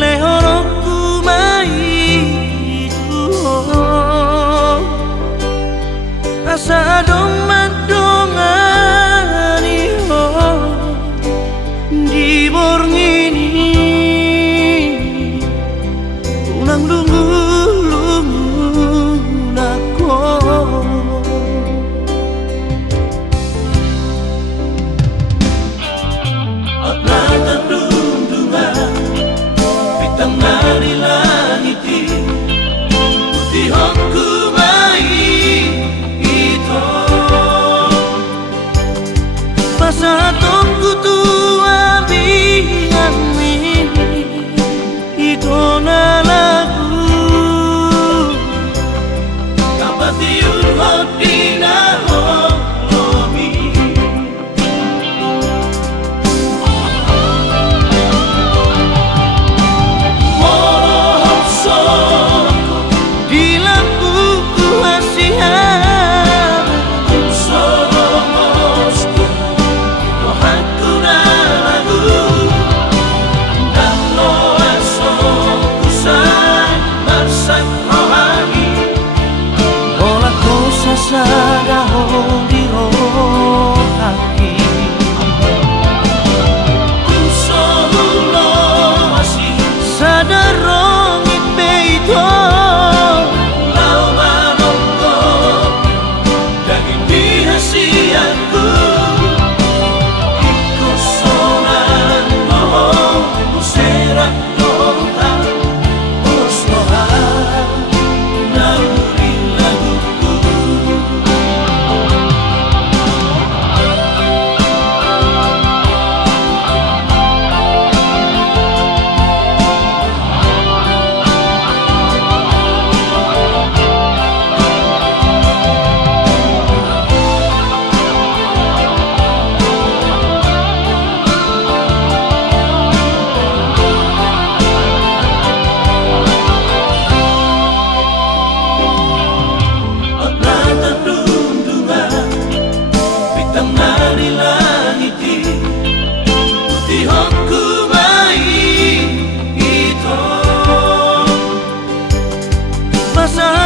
lehoroku mai tuho asa dong madongani ho di borngini unang lungu-lungu nako at natatundungan bitang nari langiti putihokku mai ito pasatongku tua bingan ito na lagu dapat diulhot di nahong lobi morohok soko di lampuku hasihan soromosku rohanku na lagu dan loa soko say marsak rohani bola ko sasagaho di rohaki usohulo masih sadarong ipeito lau manongko daging bihasianku ikosonan lohong muserak lohang ulos lohang nauri laguku at natatundungan bitang nari langiti putihokku mai ito masa